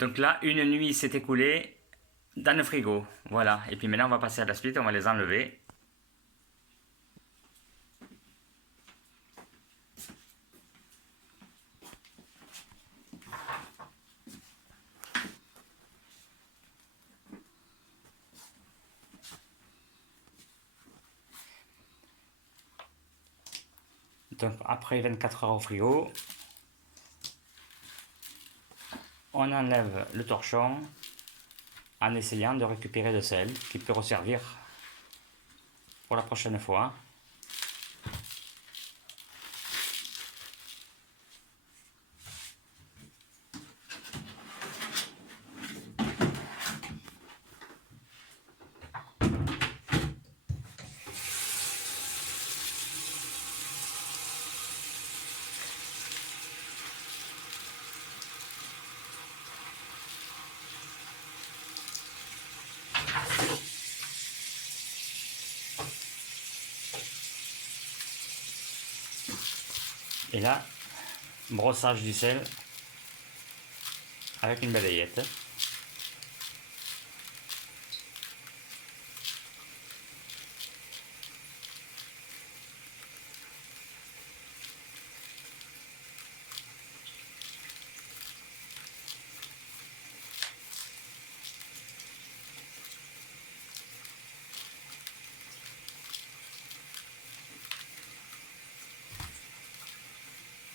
Donc là, une nuit s'est écoulée dans le frigo. Voilà. Et puis maintenant, on va passer à la suite. On va les enlever. Donc après 24 heures au frigo, on enlève le torchon en essayant de récupérer le sel qui peut resservir pour la prochaine fois. Et là, brossage du sel avec une balayette.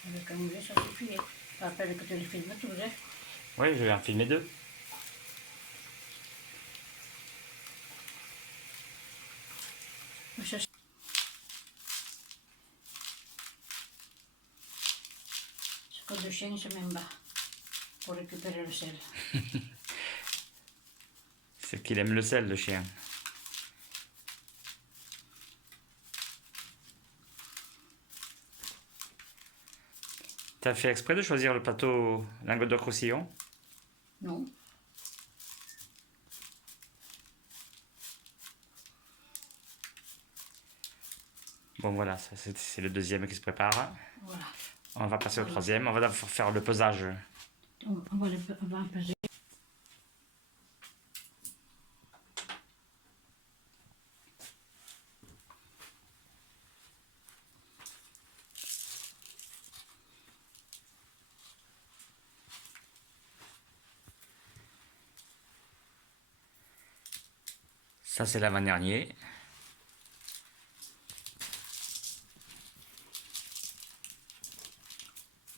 Avec un mulet, ça suffit. Tu te rappelles que tu les filmes tous, hein? Oui, je vais en filmer deux. Ce code de chien, il se met en bas pour récupérer le sel. C'est qu'il aime le sel, le chien. T'as fait exprès de choisir le plateau Languedoc-Roussillon? Non. Bon voilà, c'est le deuxième qui se prépare. Voilà. On va passer au troisième. On va d'abord faire le pesage. On va en peser. Ça, c'est l'avant-dernier.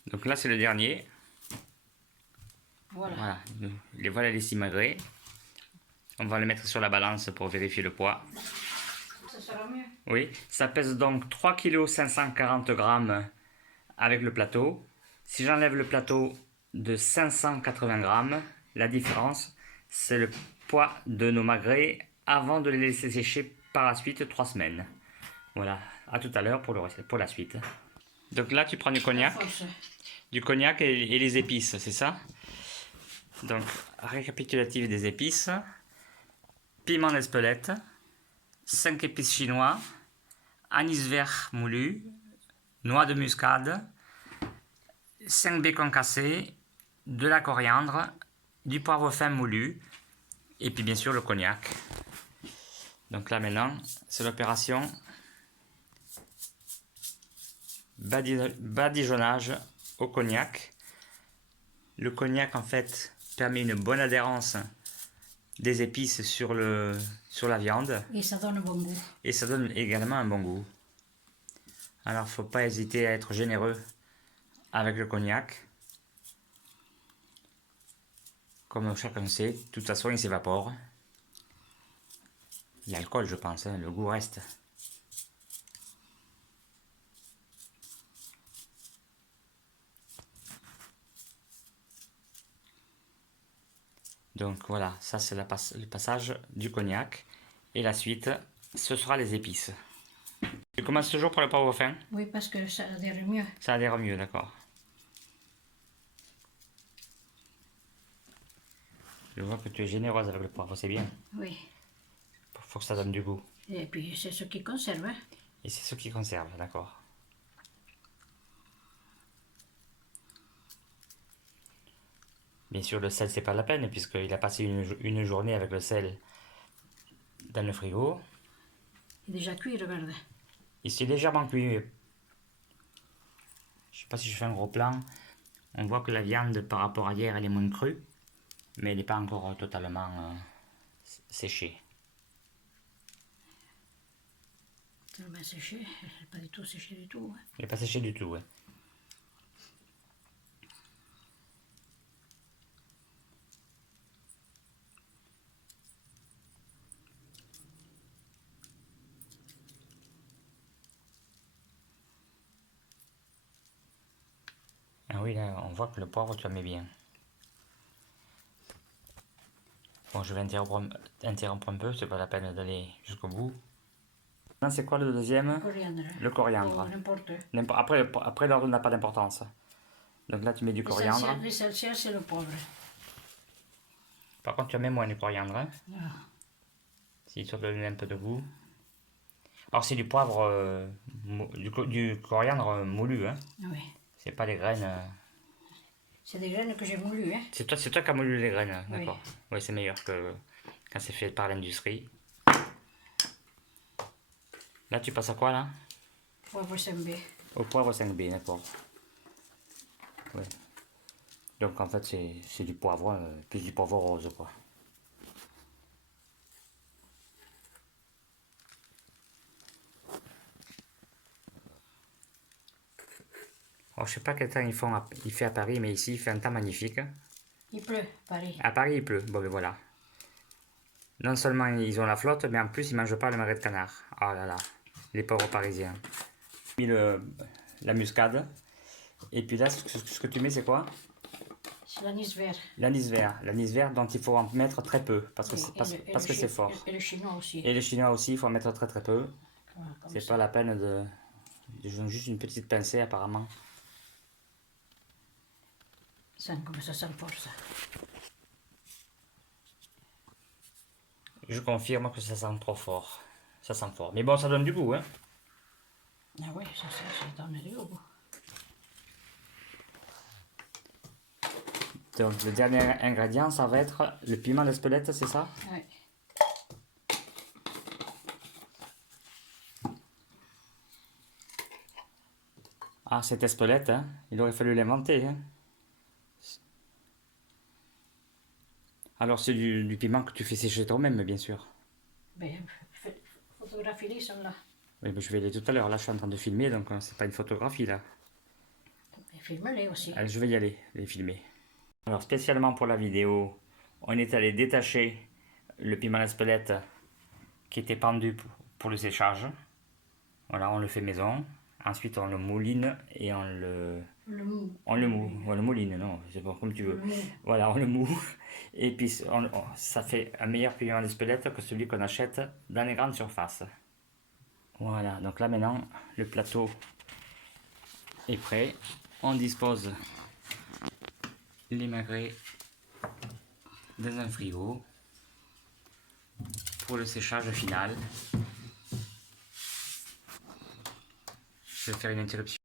Donc là, c'est le dernier. Voilà. Voilà les 6 magrets. On va les mettre sur la balance pour vérifier le poids. Ça sera mieux. Oui, ça pèse donc 3 kg 540 grammes avec le plateau. Si j'enlève le plateau de 580 grammes, la différence, c'est le poids de nos magrets avant de les laisser sécher par la suite 3 semaines. Voilà, à tout à l'heure pour la suite. Donc là, tu prends du cognac et les épices, c'est ça? Donc, récapitulatif des épices. Piment d'Espelette, 5 épices chinois, anis vert moulu, noix de muscade, 5 bacons cassés, de la coriandre, du poivre fin moulu, et puis bien sûr le cognac. Donc là maintenant, c'est l'opération badigeonnage au cognac. Le cognac en fait permet une bonne adhérence des épices sur la viande. Et ça donne un bon goût. Et ça donne également un bon goût. Alors faut pas hésiter à être généreux avec le cognac. Comme chacun sait, de toute façon il s'évapore. L'alcool je pense, hein, le goût reste. Donc voilà, ça c'est le passage du cognac. Et la suite, ce sera les épices. Tu commences toujours par le poivre fin? Oui, parce que ça adhère mieux. Ça adhère mieux, d'accord. Je vois que tu es généreuse avec le poivre, c'est bien. Oui. Faut que ça donne du goût. Et puis c'est ce qui conserve. Hein? Et c'est ce qui conserve, d'accord. Bien sûr, le sel, c'est pas la peine, puisqu'il a passé une journée avec le sel dans le frigo. Il est déjà cuit, regarde. Il s'est légèrement cuit. Je sais pas si je fais un gros plan. On voit que la viande, par rapport à hier, elle est moins crue. Mais elle n'est pas encore totalement séchée. Tellement séché, elle n'est pas du tout séchée du tout. Hein. Elle n'est pas séchée du tout, ouais. Ah oui, là, on voit que le poivre, tu en mets bien. Bon, je vais interrompre un peu, c'est pas la peine d'aller jusqu'au bout. Maintenant, c'est quoi le deuxième? Coriandre. Le coriandre. Oh, n'importe. Après l'ordre n'a pas d'importance. Donc là, tu mets du coriandre. L'essentiel, c'est le poivre. Par contre, tu en mets moins de coriandre. Hein? Ah. C'est histoire de donner un peu de goût. Alors, c'est du poivre, du coriandre moulu. Hein? Oui. C'est pas les graines. C'est des graines que j'ai moulues. Hein. C'est toi qui as moulu les graines, Oui. d'accord. Oui, c'est meilleur que quand c'est fait par l'industrie. Là, tu passes à quoi, là? Poivre 5B. Au poivre 5B, d'accord. Ouais. Donc, en fait, c'est du poivre, plus du poivre rose, quoi. Alors, je sais pas quel temps il fait à Paris, mais ici, il fait un temps magnifique. Il pleut, Paris. À Paris, il pleut. Bon, ben voilà. Non seulement ils ont la flotte, mais en plus, ils mangent pas le marais de canard. Oh là là, les pauvres Parisiens. J'ai mis la muscade. Et puis là, ce que tu mets, c'est quoi? C'est l'anis vert. L'anis vert. L'anis vert dont il faut en mettre très peu, parce que c'est fort. Et le chinois aussi. Et le chinois aussi, il faut en mettre très très peu. Voilà, C'est pas la peine de juste une petite pincée, apparemment. Comme ça sent fort, ça. Je confirme que ça sent trop fort. Ça sent fort. Mais bon, ça donne du goût, hein. Ah oui, ça donne du goût. Donc, le dernier ingrédient, ça va être le piment d'Espelette, c'est ça? Oui. Ah, cette Espelette, hein, il aurait fallu l'inventer. Hein. Alors, c'est du piment que tu fais sécher toi-même, bien sûr. Ben, photographie-les, sont là. Oui, mais je vais aller tout à l'heure. Là, je suis en train de filmer, donc c'est pas une photographie, là. Filme-les aussi. Allez, je vais y aller, les filmer. Alors, spécialement pour la vidéo, on est allé détacher le piment d'Espelette qui était pendu pour le séchage. Voilà, on le fait maison. Ensuite, on le mouline et on le mouline, non, c'est pas comme tu veux. Voilà, on le moue. Et puis, ça fait un meilleur piment d'Espelette que celui qu'on achète dans les grandes surfaces. Voilà, donc là maintenant, le plateau est prêt. On dispose les magrets dans un frigo pour le séchage final. Je vais faire une interruption.